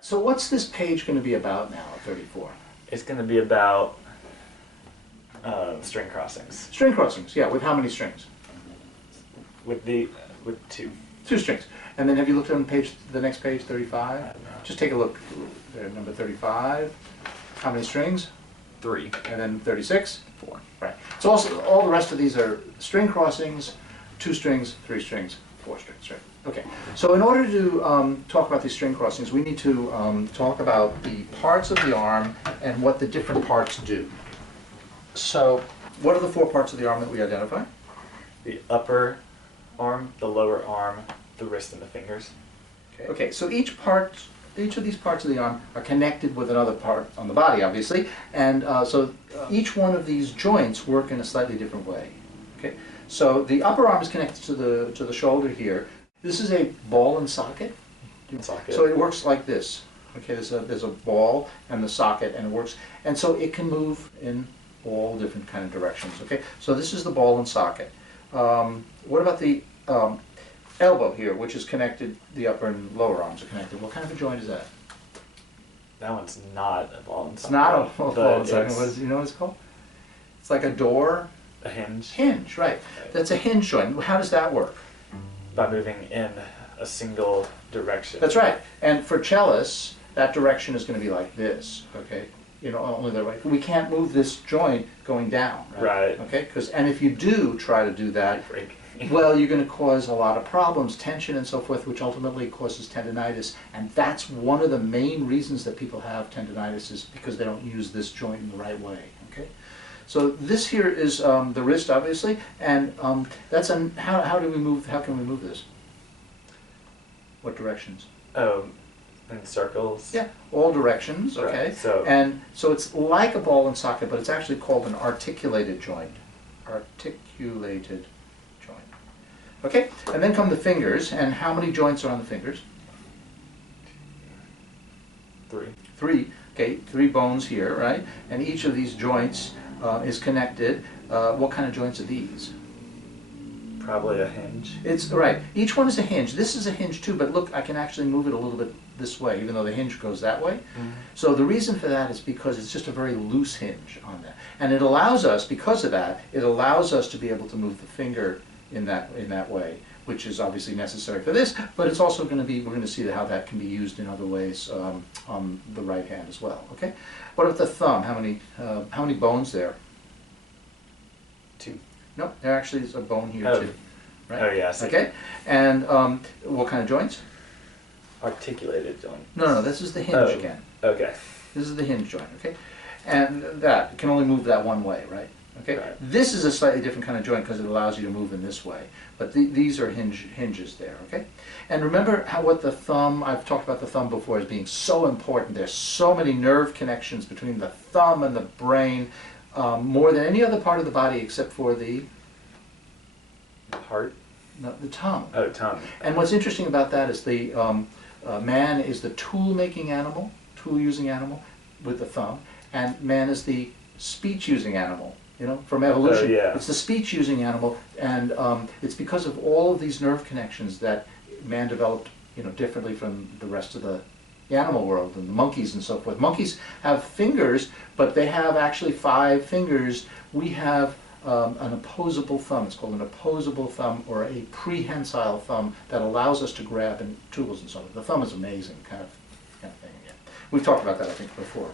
So what's this page going to be about now at 34? It's going to be about string crossings String crossings, yeah, with how many strings? with two. 2 strings. And then have you looked on the next page, 35? Just take a look there, number 35. How many strings? 3. And then 36? 4. Right. So also, all the rest of these are string crossings, 2 strings, 3 strings, 4 strings, right? Okay. So in order to talk about these string crossings, we need to talk about the parts of the arm and what the different parts do. So what are the 4 parts of the arm that we identify? The upper arm, the lower arm, the wrist, and the fingers. Okay, so each of these parts of the arm are connected with another part on the body, obviously, and so each one of these joints work in a slightly different way. Okay, so the upper arm is connected to the shoulder here. This is a ball and socket. Socket. So it works like this. Okay, there's a ball and the socket, and it works, and so it can move in all different kind of directions. Okay, so this is the ball and socket. What about the elbow here, which is connected? The upper and lower arms are connected. What kind of a joint is that? That one's not a ball and It's socket. not a ball and socket. It's What is, you know what it's called? It's like a door a hinge. hinge, right? That's a hinge joint. How does that work? By moving in a single direction. That's right. And for cellists, that direction is going to be like this. Okay, you know, only the right. We can't move this joint going down. Right. Okay, and if you do try to do that, Break. well, you're going to cause a lot of problems, tension and so forth, which ultimately causes tendinitis. And that's one of the main reasons that people have tendinitis, is because they don't use this joint in the right way. Okay, so this here is the wrist, obviously, and that's how do we move? How can we move this? What directions? Oh, in circles. Yeah, all directions. Okay, Right, so- and so it's like a ball and socket, but it's actually called an articulated joint. Articulated joint. Okay, and then come the fingers, and how many joints are on the fingers? 3. 3. Okay, 3 bones here, right? And each of these joints is connected. What kind of joints are these? Probably a hinge. It's right. Each one is a hinge. This is a hinge too, but look, I can actually move it a little bit this way, even though the hinge goes that way. Mm-hmm. So the reason for that is because it's just a very loose hinge on that, and it allows us, because of that, it allows us to be able to move the finger in that way, which is obviously necessary for this. But it's also going to be, we're going to see how that can be used in other ways on the right hand as well. Okay. What about the thumb? How many bones there? 2. No, there actually is a bone here Oh. too. Right? Oh, yeah, I see. Okay. And what kind of joints? Articulated joint. No, this is the hinge Oh. again. Okay. This is the hinge joint, okay? And that can only move that one way, right? Okay. Right. This is a slightly different kind of joint because it allows you to move in this way. But these are hinges there, okay? And remember what the thumb, I've talked about the thumb before as being so important. There's so many nerve connections between the thumb and the brain, more than any other part of the body except for the Heart. tongue. Oh, tongue. And what's interesting about that is the man is the tool-making animal, tool-using animal with the thumb, and man is the speech-using animal. You know, from evolution, yeah. It's the speech-using animal, and it's because of all of these nerve connections that man developed, you know, differently from the rest of the animal world and the monkeys and so forth. Monkeys have fingers, but they have actually 5 fingers. We have an opposable thumb. It's called an opposable thumb, or a prehensile thumb, that allows us to grab in tools and so on. The thumb is amazing, kind of thing. Yeah. We've talked about that, I think, before.